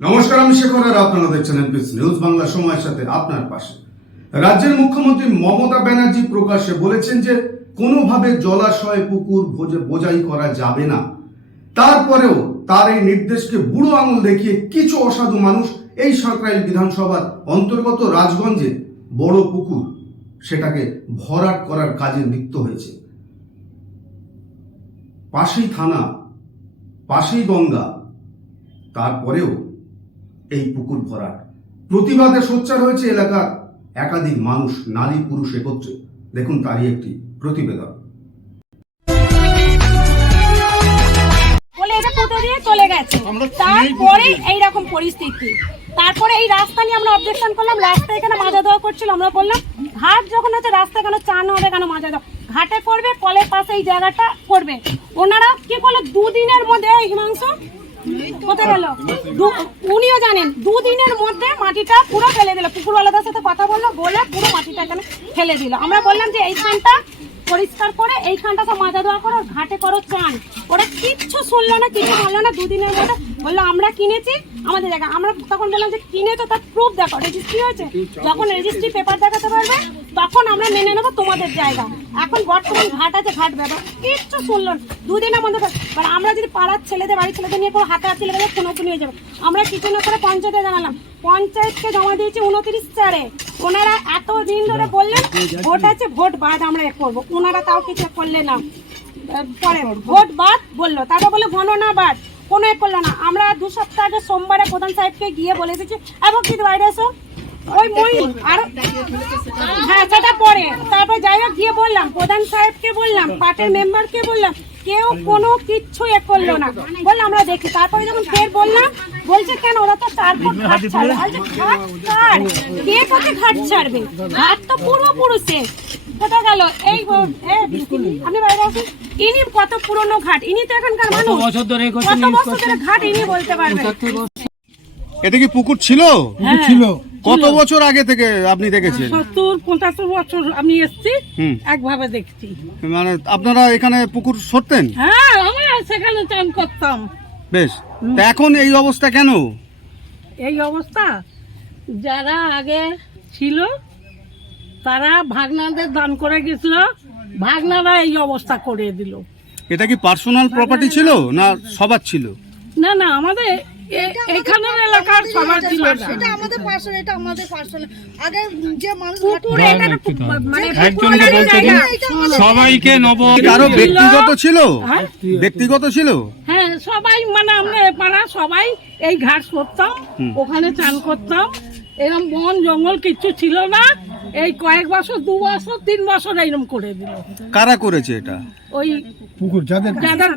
নমস্কার, আমি শেখর আর আপনারা দেখছেন এনপিস নিউজ বাংলা সময়ের সাথে আপনার পাশে। রাজ্যের মুখ্যমন্ত্রী মমতা ব্যানার্জি প্রকাশ্যে বলেছেন যে, কোনোভাবে জলাশয়, পুকুর বোঝাই করা যাবে না। তারপরেও তার এই নির্দেশকে বুড়ো আঙুল দেখিয়ে কিছু অসাধু মানুষ এই সরকারি বিধানসভার অন্তর্গত রাজগঞ্জে বড় পুকুর, সেটাকে ভরাট করার কাজে লিপ্ত হয়েছে। পাশেই থানা, পাশেই গঙ্গা, তারপরেও এই পুকুর ভরাট। প্রতিবাদে সোচ্চার হয়েছে এলাকার একাধিক মানুষ নারী পুরুষ একত্রে। দেখুন তারই একটি প্রতিবেদন। বলে এটা পুঁতে চলে গেছে। তারপরে এইরকম পরিস্থিতি। তারপরে এই রাস্তা নিয়ে আমরা অবজেকশন করলাম। রাস্তা এখানে মাজা দেওয়া করছিল আমরা বললাম ঘাট যখন হচ্ছে রাস্তা কেন চান হবে কেন মাজা দেওয়া ঘাটে করবে কলের পাশে এই জায়গাটা করবে ওনারা কি বলে দুদিনের মধ্যে এই হিমাংশু উনিও জানেন, দুদিনের মধ্যে মাটিটা পুরো ফেলে দিল। পুকুরওয়ালাদের সাথে কথা বলল, বলে পুরো মাটিটা এখানে ফেলে দিল। আমরা বললাম যে এইখানটা পরিষ্কার করে এইখানটা সব মাজা দেওয়া করো, ঘাটে করো চান। ওরা কিচ্ছু শুনলো না, কিছু বলল না। দুদিনের মধ্যে বলল, আমরা কিনেছি আমাদের জায়গা। আমরা তখন বললাম যে কিনে তো তার প্রুফ দেখো রেজিস্ট্রি হয়েছে? যখন রেজিস্ট্রি পেপার দেখাতে পারবে, তখন আমরা মেনে নেব তোমাদের জায়গা। এখন বর্তমান ঘাট আছে, ঘাট ব্যবহার। কিচ্ছু শুনলো না। দুদিনের মধ্যে এবার আমরা যদি পাড়ার ছেলেদের, বাড়ির ছেলেদের নিয়ে কোনো হাতে হাতে লেগে কোনো হয়ে যাবে, আমরা কিছু না করে পঞ্চায়েতে জানালাম। পঞ্চায়েতকে জমা দিয়েছি উনত্রিশ চারে। ওনারা এত দিন ধরে বললেন, ভোট আছে, ভোট বাদ আমরা এ করব। ওনারা তাও কিছু করলে না। পরে ভোট বাদ বলল। তারপর বলে গণনা বাদ। কোনো এ করল না। দু সপ্তাহ আগে সোমবারে প্রধান সাহেবকে গিয়ে বলে এসেছি এবং কি বাইরে এসো? ওই মই আর হ্যাঁ সেটা পরে। তারপর যাই হোক গিয়ে বললাম প্রধান সাহেবকে বললাম পার্টির মেম্বারকে বললাম কেউ কোনো কিচ্ছু এ করল না। বললাম আমরা দেখি। তারপরে যখন ফের বললাম বলছে কেন ওরা তো তারপর ঘাট ছাড়বে। ঘাট ছাড় কে তোকে ঘাট ছাড়বে? ঘাট তো পূর্বপুরুষে। কোথা গেল? এই আপনি বাইরে আসুন ইনি কত পুরনো ঘাট ইনি তো এখানকার মানুষ। বছর ধরে কত বছর ধরে ঘাট ইনি বলতে পারবেন এটা কি পুকুর ছিল? ছিল। কত বছর আগে থেকে আপনি দেখেছেন? সত্তর পঁচাত্তর বছর আমি এসছি হুম। একভাবে দেখছি। মানে আপনারা এখানে পুকুর সরতেন? হ্যাঁ আমি সেখানে চান করতাম। বেশ। এখন এই অবস্থা কেন? এই অবস্থা যারা আগে ছিল তারা ভাগনাদের দান করে গেছিল। ভাগনারা এই অবস্থা করে দিল। এটা কি পার্সোনাল প্রপার্টি ছিল না সবার ছিল? না না আমাদের এ- এখানের এলাকার সবার ছিল এটা আমাদের পার্সোনাল এটা আমাদের পার্সোনাল আগে যে মানুষ পুকুর এটা মানে একজনকে বলতে দিন সবাইকে নব কারও ব্যক্তিগত ছিল? হ্যাঁ? ব্যক্তিগত ছিল? হ্যাঁ সবাই মানে আমরা এ পাড়া সবাই এই ঘাট করতাম ওখানে চান করতাম। এরকম বন জঙ্গল কিচ্ছু ছিল না। এই কয়েক বছর দু বছর তিন বছর এইরকম করে দিল। কারা করেছে এটা? ওই পুকুর যাদের যাদের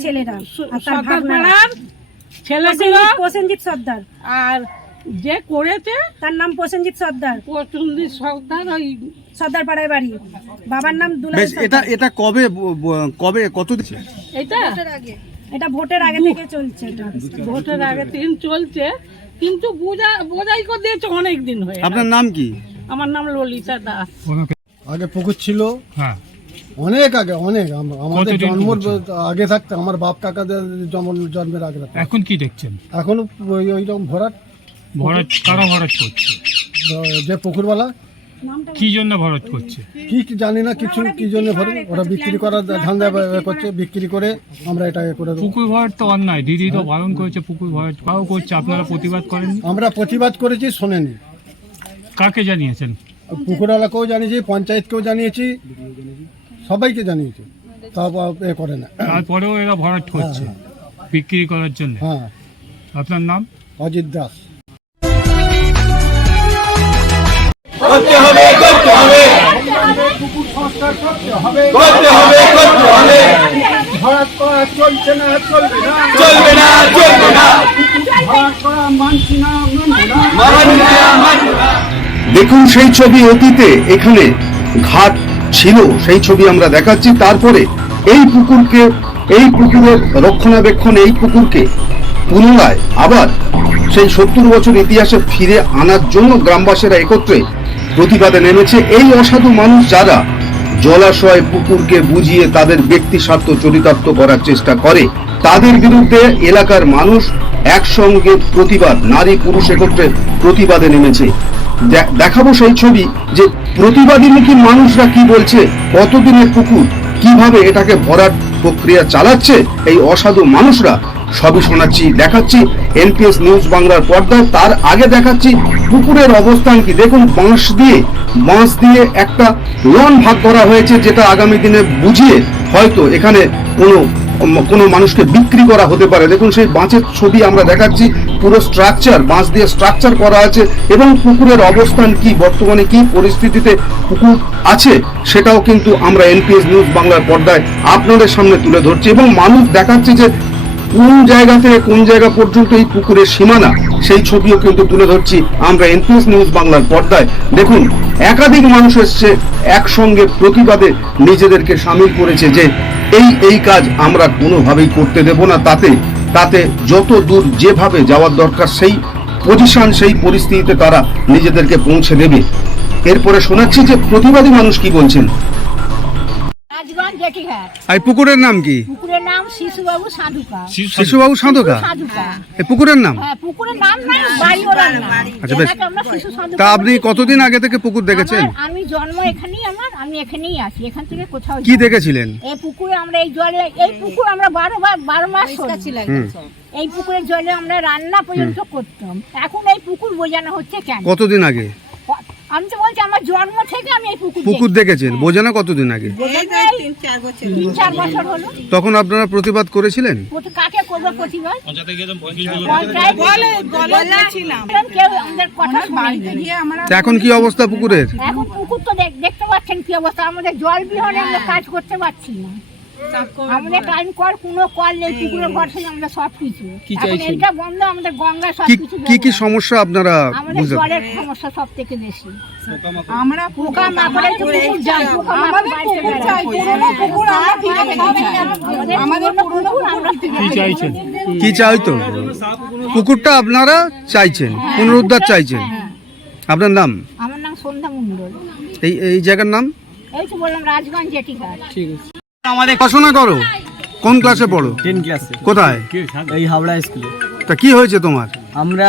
ছেলেরা? আর সরকার পাড়ার ছেলে ছিল। প্রসেনজিৎ- প্রসেনজিৎ সর্দার। আর যে করেছে তার নাম প্রসেনজিৎ সর্দার। প্রচন্ডী সর্দার ওই সর্দার পাড়ায় বাড়ি। বাবার নাম দুলাল এটা এটা কবে কবে কত দিচ্ছে এটা? এটা ভোটের আগে থেকে চলছে এটা। ভোটের আগে দিন চলছে কিন্তু বোঝা বোঝাই করে দিয়েছে অনেক দিন হয়ে আপনার নাম কি? আমার নাম ললিতা দাস। আগে পুকুর ছিল। হ্যাঁ। অনেক আগে অনেক। আমাদের জন্ম আগে থাকতে আমার বাপ কাকাদের জন্ম জন্মের আগে থাকতে। এখন কি দেখছেন? এখন ওই ওই রকম ভরাট। ভরাট কারা ভরাট করছে? যে পুকুরওয়ালা। কি জন্য ভরাট করছে? কি কি জানি না কিছু কি জন্য ভরে ওরা বিক্রি করার ধান্দা করছে বিক্রি করে আমরা এটা করে পুকুর ভরাট তো অন্যায়। দিদি তো বারণ করেছে পুকুর ভরাট কাও করছে আপনারা প্রতিবাদ করেন আমরা প্রতিবাদ করেছি শোনেনি। কাকে জানিয়েছেন? পুকুরওয়ালাকেও জানিয়েছি পঞ্চায়েতকেও জানিয়েছি সবাইকে জানিয়েছি। তা বা- এ করে না। তারপরেও এরা ভরাট করছে বিক্রি করার জন্য। হ্যাঁ। আপনার নাম? অজিত দাস। দেখুন সেই ছবি অতীতে, এখানে ঘাট ছিল, সেই ছবি আমরা দেখাচ্ছি। তারপরে এই পুকুরকে, এই পুকুরের রক্ষণাবেক্ষণ, এই পুকুরকে পুনরায় আবার সেই সত্তর বছর ইতিহাসে ফিরে আনার জন্য গ্রামবাসীরা একত্রে প্রতিবাদে নেমেছে। এই অসাধু মানুষ যারা জলাশয়, পুকুরকে বুঝিয়ে তাদের ব্যক্তি স্বার্থ চরিতার্থ করার চেষ্টা করে, তাদের বিরুদ্ধে এলাকার মানুষ একসঙ্গে প্রতিবাদ নারী পুরুষ একত্রে প্রতিবাদে নেমেছে। দেখাবো সেই ছবি যে প্রতিবাদীমুখী মানুষরা কি বলছে, কতদিনের পুকুর কীভাবে এটাকে ভরার প্রক্রিয়া চালাচ্ছে, এই অসাধু মানুষরা? সবই শোনাচ্ছি, দেখাচ্ছি এনপিএস নিউজ বাংলার পর্দায়, তার আগে দেখাচ্ছি পুকুরের অবস্থান কি। দেখুন, বাঁশ দিয়ে বাঁশ দিয়ে একটা লন ভাগ করা হয়েছে, যেটা আগামী দিনে বুঝিয়ে হয়তো এখানে কোনো কোনো মানুষকে বিক্রি করা হতে পারে। দেখুন, সেই বাঁশের ছবি আমরা দেখাচ্ছি। পুরো স্ট্রাকচার বাঁশ দিয়ে স্ট্রাকচার করা আছে এবং পুকুরের অবস্থান কি, বর্তমানে কি পরিস্থিতিতে পুকুর আছে সেটাও কিন্তু আমরা এনপিএস নিউজ বাংলার পর্দায় আপনাদের সামনে তুলে ধরছি এবং মানুষ দেখাচ্ছে যে কোন জায়গা থেকে কোন জায়গা পর্যন্ত এই পুকুরের সীমানা, সেই ছবিও কিন্তু তুলে ধরছি আমরা এনপিএস নিউজ বাংলার পর্দায়। দেখুন একাধিক মানুষ এসছে, একসঙ্গে প্রতিবাদে নিজেদেরকে সামিল করেছে যে এই এই কাজ আমরা কোনোভাবেই করতে দেব না। তাতে তাতে যত দূর যেভাবে যাওয়ার দরকার, সেই পজিশন সেই পরিস্থিতিতে তারা নিজেদেরকে পৌঁছে দেবে। এরপরে শোনাচ্ছি যে প্রতিবাদী মানুষ কি বলছেন। পুকুরের নাম কি? পুকুরের নাম শিশুবাবু সাধুকা। শিশুবাবু সাধকা। সাধুকা? এই পুকুরের নাম? হ্যাঁ পুকুরের নাম নাই বাড়ি নাম। আচ্ছা, বেশ। শিশু তা আপনি কতদিন আগে থেকে পুকুর দেখেছেন? আমি জন্ম এখানেই আমার আমি এখানেই আছি। এখান থেকে কোথাও কি দেখেছিলেন? এই পুকুরে আমরা এই জলে এই পুকুর আমরা বারো বার বারো মাস। এই পুকুরের জলে আমরা রান্না পর্যন্ত করতাম। এখন এই পুকুর বোঝানো হচ্ছে কেন? কতদিন আগে? আমি তো বলছি আমার জন্ম থেকে আমি এই পুকুর পুকুর দেখি। দেখেছেন? বোঝানো কতদিন আগে? তিন চার বছর হলো। তখন আপনারা প্রতিবাদ করেছিলেন? কাকে করব প্রতিবাদ? এখন কি অবস্থা পুকুরের? এখন পুকুর তো দেখতে পাচ্ছেন কি অবস্থা। আমাদের জল বিহনে আমরা কাজ করতে পারছি না। আমাদের টাইম কল কোনো কল নেই পুকুরে ভরসা আমরা সব কিছু এখন এইটা বন্ধ আমাদের গঙ্গা সব কি কিছু কি কি সমস্যা আপনারা আমাদের জলের সমস্যা সব থেকে বেশি। আমরা পোকা মাকড়ের তো পুকুর যাই পোকা মাকড় বাড়িতে পুরনো পুকুর আমরা ফিরে কি চাইছেন? কি চাইতো পুকুরটা আপনারা চাইছেন পুনরুদ্ধার চাইছেন। আপনার নাম? আমার নাম সন্ধ্যা মন্ডল এই এই জায়গার নাম? এই তো বললাম রাজগঞ্জ জেটিঘাট আমাদের পড়াশোনা করো। কোন ক্লাসে পড়ো? টেন ক্লাসে কোথায়? এই হাওড়া স্কুলে তা কি হয়েছে তোমার? আমরা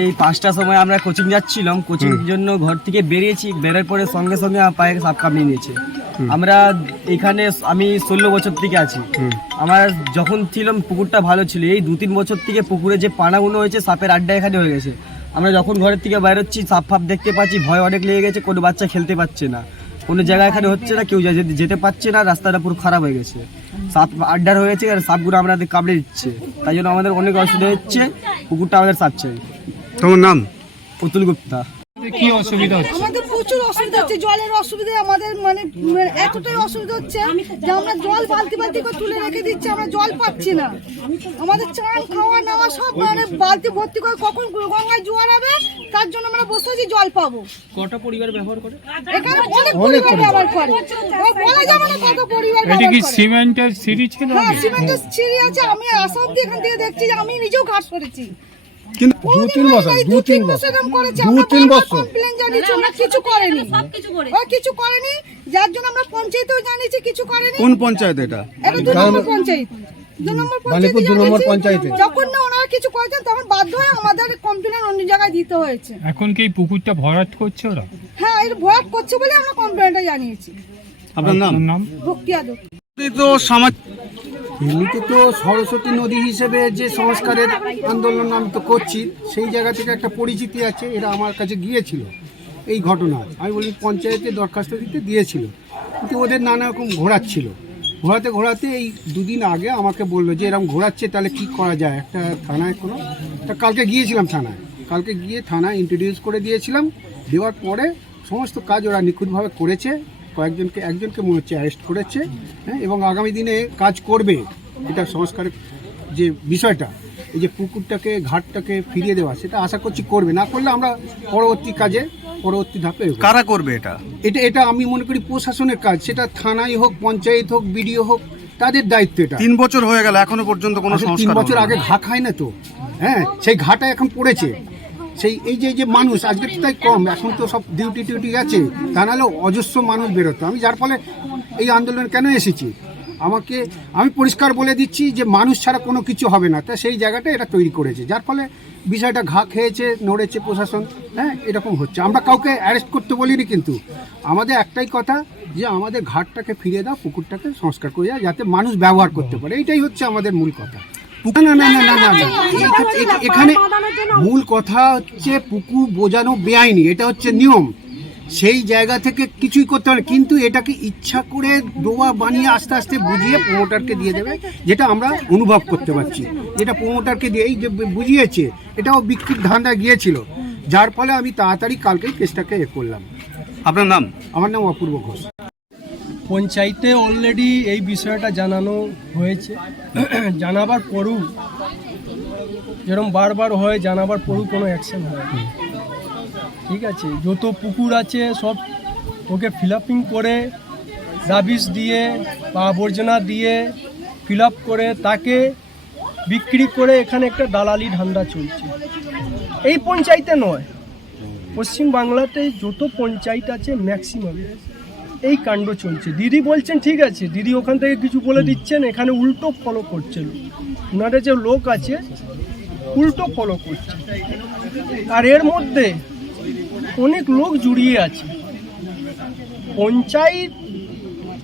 এই পাঁচটার সময় আমরা কোচিং যাচ্ছিলাম। কোচিং জন্য ঘর থেকে বেরিয়েছি। বেরোর পরে সঙ্গে সঙ্গে পায়ে সাপ কামড়ে নিয়েছে। আমরা এখানে আমি ষোলো বছর থেকে আছি। আমার যখন ছিলাম পুকুরটা ভালো ছিল। এই দু তিন বছর থেকে পুকুরে যে পানাগুলো হয়েছে সাপের আড্ডা এখানে হয়ে গেছে। আমরা যখন ঘরের থেকে বাইরে হচ্ছি সাপ ফাপ দেখতে পাচ্ছি ভয় অনেক লেগে গেছে কোনো বাচ্চা খেলতে পারছে না। কোনো জায়গা এখানে হচ্ছে না কেউ যায় যেতে- পারছে না রাস্তাটা পুরো খারাপ হয়ে গেছে। সাপ আড্ডার হয়েছে গেছে আর সাপগুলো আমাদের কামড়ে দিচ্ছে। তাই জন্য আমাদের অনেক অসুবিধা হচ্ছে কুকুরটা আমাদের সাপ চাই তোমার নাম? অতুল গুপ্তা। কি অসুবিধা হচ্ছে? আমাদের প্রচুর অসুবিধা হচ্ছে জলের অসুবিধা আমাদের মানে মানে এতটাই অসুবিধা হচ্ছে যে আমরা জল বালতি বালতি করে তুলে রেখে দিচ্ছি আমরা জল পাচ্ছি না। আমাদের চান খাওয়া নেওয়া সব মানে বালতি ভর্তি করে কখন গঙ্গায় জোয়ার হবে তার জন্য আমরা বসে আছি জল পাবো। কটা পরিবার ব্যবহার করে? এখানে অনেক পরিবার ব্যবহার করে। ও বলা যাবে না কত পরিবার এটা কি সিমেন্টের সিঁড়ি ছিল? হ্যাঁ সিমেন্টের ছিঁড়ি আছে আমি আসা অব্দি এখান থেকে দেখছি যে আমি নিজেও ঘাস করেছি কিন্তু দু তিন বছর দু তিন বছর। এরকম করেছে দু তিন বছর। কিছু করেনি। ও কিছু করেনি। যার জন্য আমরা পঞ্চায়েতেও জানিয়েছি কিছু করেনি। কোন পঞ্চায়েত এটা? এটা দু নম্বর পঞ্চায়েত। দু নম্বর দু নম্বর পঞ্চায়েতে। যখন না ওনারা কিছু করেছেন তখন বাধ্য হয়ে আমাদের কমপ্লেন অন্য জায়গায় দিতে হয়েছে। এখন কি এই পুকুরটা ভরাট করছে ওরা? হ্যাঁ এর ভরাট করছে বলে আমরা কমপ্লেনটা জানিয়েছি। আপনার নাম? নাম? ভক্তি তো সমাজ এমনিতে তো সরস্বতী নদী হিসেবে যে সংস্কারের আন্দোলন আমি তো করছি, সেই জায়গা থেকে একটা পরিচিতি আছে এরা আমার কাছে গিয়েছিল এই ঘটনা। আমি বলি পঞ্চায়েতে দরখাস্ত দিতে দিয়েছিল, কিন্তু ওদের নানা রকম ঘোরাচ্ছিল। ঘোরাতে ঘোরাতে এই দুদিন আগে আমাকে বলল যে এরকম ঘোরাচ্ছে, তাহলে কি করা যায়? একটা থানায় কোনো, তা কালকে গিয়েছিলাম থানায়। কালকে গিয়ে থানায় ইন্ট্রোডিউস করে দিয়েছিলাম, দেওয়ার পরে সমস্ত কাজ ওরা নিখুঁতভাবে করেছে। কয়েকজনকে একজনকে মনে হচ্ছে অ্যারেস্ট করেছে হ্যাঁ এবং আগামী দিনে কাজ করবে। এটা সংস্কারের যে বিষয়টা এই যে পুকুরটাকে ঘাটটাকে ফিরিয়ে দেওয়া সেটা আশা করছি করবে। না করলে আমরা পরবর্তী কাজে পরবর্তী ধাপে কারা করবে এটা? এটা এটা আমি মনে করি প্রশাসনের কাজ। সেটা থানায় হোক পঞ্চায়েত হোক বিডিও হোক তাদের দায়িত্ব এটা। তিন বছর হয়ে গেল এখনও পর্যন্ত কোনো তিন বছর আগে ঘা খায় না তো। হ্যাঁ সেই ঘাটা এখন পড়েছে। সেই এই যে যে মানুষ, আজকে তো তাই কম, এখন তো সব ডিউটি টিউটি গেছে তা নাহলে অজস্র মানুষ বেরোতো। আমি যার ফলে এই আন্দোলন কেন এসেছি? আমাকে, আমি পরিষ্কার বলে দিচ্ছি যে, মানুষ ছাড়া কোনো কিছু হবে না। তা সেই জায়গাটা এটা তৈরি করেছে। যার ফলে বিষয়টা ঘা খেয়েছে, নড়েছে প্রশাসন। হ্যাঁ এরকম হচ্ছে। আমরা কাউকে অ্যারেস্ট করতে বলিনি কিন্তু। আমাদের একটাই কথা যে, আমাদের ঘাটটাকে ফিরিয়ে দাও, পুকুরটাকে সংস্কার করে যাতে মানুষ ব্যবহার করতে পারে। এইটাই হচ্ছে আমাদের মূল কথা। না না না না না না এখা- এখা- এখানে মূল কথা হচ্ছে পুকুর বোঝানো বেআইনি এটা হচ্ছে নিয়ম সেই জায়গা থেকে কিছুই করতে হবে না। কিন্তু এটাকে ইচ্ছা করে ডোবা বানিয়ে আস্তে আস্তে বুঝিয়ে প্রমোটারকে দিয়ে দেবে যেটা আমরা অনুভব করতে পারছি যেটা প্রমোটারকে দিয়ে এই যে বুঝিয়েছে এটাও বিক্রির ধান্দা গিয়েছিল যার ফলে আমি তাড়াতাড়ি কালকেই কেসটাকে এ করলাম আপনার নাম আমার নাম অপূর্ব ঘোষ পঞ্চায়েতে অলরেডি এই বিষয়টা জানানো হয়েছে। জানাবার পরেও যেরকম বারবার হয়, জানাবার পরেও কোনো অ্যাকশন হয় ঠিক আছে? যত পুকুর আছে, সব ওকে ফিল করে রাবিশ দিয়ে, বা আবর্জনা দিয়ে ফিল করে, তাকে বিক্রি করে এখানে একটা দালালি ধান্দা চলছে। এই পঞ্চায়েতে নয়। পশ্চিম বাংলাতে যত পঞ্চায়েত আছে ম্যাক্সিমাম এই কাণ্ড চলছে। দিদি বলছেন ঠিক আছে দিদি ওখান থেকে কিছু বলে দিচ্ছেন এখানে উল্টো ফলো করছে লোক ওনাদের যে লোক আছে উল্টো ফলো করছে আর এর মধ্যে অনেক লোক জুড়িয়ে আছে। পঞ্চায়েত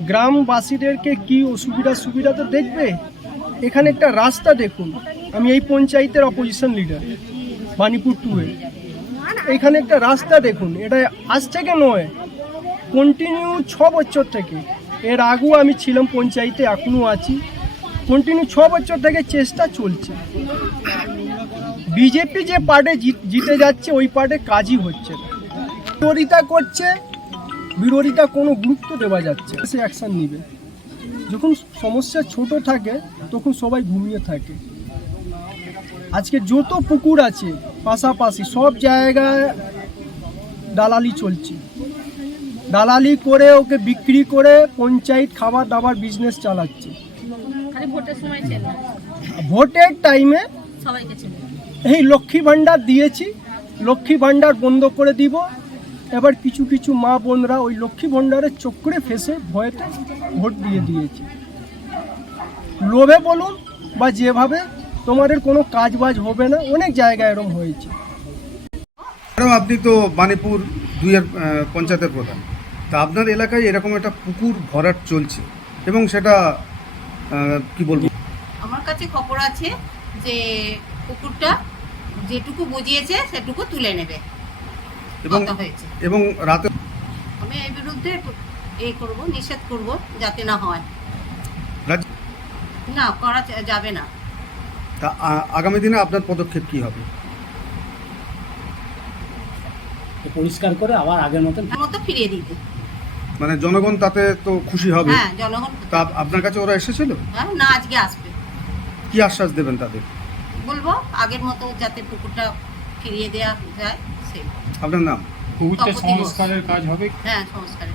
গ্রামবাসীদেরকে কি অসুবিধা সুবিধা তো দেখবে? এখানে একটা রাস্তা দেখুন। আমি এই পঞ্চায়েতের অপোজিশন লিডার বানিপুর টুয়ে এখানে একটা রাস্তা দেখুন। এটা আজ থেকে নয় কন্টিনিউ ছ বছর থেকে, এর আগেও আমি ছিলাম পঞ্চায়েতে, এখনও আছি। কন্টিনিউ ছ বছর থেকে চেষ্টা চলছে। বিজেপি যে পার্টে জিতে যাচ্ছে, ওই পার্টে কাজই হচ্ছে না। বিরোধিতা করছে, বিরোধিতা কোনো গুরুত্ব দেওয়া যাচ্ছে সে অ্যাকশান নেবে। যখন সমস্যা ছোট থাকে, তখন সবাই ঘুমিয়ে থাকে। আজকে যত পুকুর আছে, পাশাপাশি সব জায়গায় দালালি চলছে। দালালি করে ওকে বিক্রি করে পঞ্চায়েত খাবার দাবার বিজনেস চালাচ্ছে। ভোটের টাইমে এই লক্ষ্মী ভাণ্ডার দিয়েছি লক্ষ্মী ভাণ্ডার বন্ধ করে দিব। এবার কিছু কিছু মা বোনরা ওই লক্ষ্মী ভাণ্ডারের চক্করে ফেসে ভয়েতে ভোট দিয়ে দিয়েছে। লোভে বলুন বা যেভাবে তোমাদের কোনো কাজ বাজ হবে না অনেক জায়গায় এরম হয়েছে। আপনি তো বানিপুর দুইয়ের আহ, পঞ্চায়েতের প্রধান। তা আপনার এলাকায় এরকম একটা পুকুর ভরাট চলছে এবং সেটা কি বলব? আমার কাছে খবর আছে যে কুকুরটা যেটুকু বুঝিয়েছে সেটুকু তুলে নেবে। এবং এবং রাতে আমি এর বিরুদ্ধে এই করব নিষেধ করব যাতে না হয়। না করা যাবে না। তা আগামী দিনে আপনার পদক্ষেপ কি হবে? পরিষ্কার করে আবার আগের মতন মতো ফিরিয়ে দিতে। মানে জনগণ তাতে তো খুশি হবে। হ্যাঁ জনগণ তা আপ- আপনার কাছে ওরা এসেছিল? হ্যাঁ না আজকে আসবে। কি আশ্বাস দেবেন তাদের? বলব আগের মতো যাতে পুকুরটা ফিরিয়ে দেওয়া যায় সেই। আপনার নাম? পুকুরটা তপতি ঘোষ। সংস্কারের কাজ হবে হ্যাঁ সংস্কারের